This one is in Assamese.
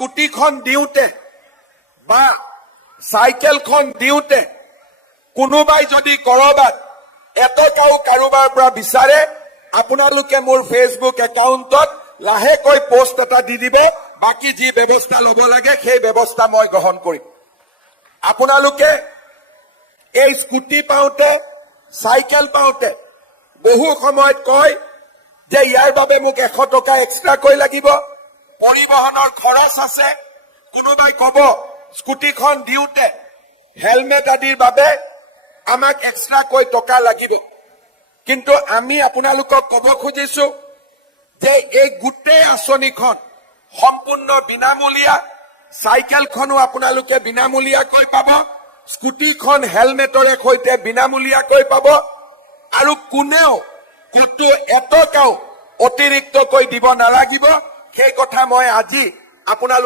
স্কুটিখন দিওঁতে বা চাইকেলখন দিওঁতে কোনোবাই যদি কৰবাত এটকাও কাৰোবাৰ পৰা বিচাৰে আপোনালোকে মোৰ ফেচবুক একাউণ্টত লাহেকৈ পোষ্ট এটা দি দিব বাকি যি ব্যৱস্থা ল'ব লাগে সেই ব্যৱস্থা মই গ্ৰহণ কৰিম আপোনালোকে এই স্কুটি পাওঁতে চাইকেল পাওঁতে বহু সময়ত কয় যে ইয়াৰ বাবে মোক 100 টকা এক্সট্ৰাকৈ লাগিব পৰিবহনৰ খৰচ আছে কোনোবাই কব স্কুটিখন দিওঁতে হেলমেট আদিৰ বাবে আমাক এক্সট্ৰাকৈ টকা লাগিব কিন্তু আমি আপোনালোকক কব খুজিছো যে এই গোটেই আঁচনিখন সম্পূৰ্ণ বিনামূলীয়া চাইকেলখনো আপোনালোকে বিনামূলীয়াকৈ পাব স্কুটিখন হেলমেটৰে সৈতে বিনামূলীয়াকৈ পাব আৰু কোনেও কতো এটকাও অতিৰিক্তকৈ দিব নালাগিব সেই কথা মই আজি আপোনালোক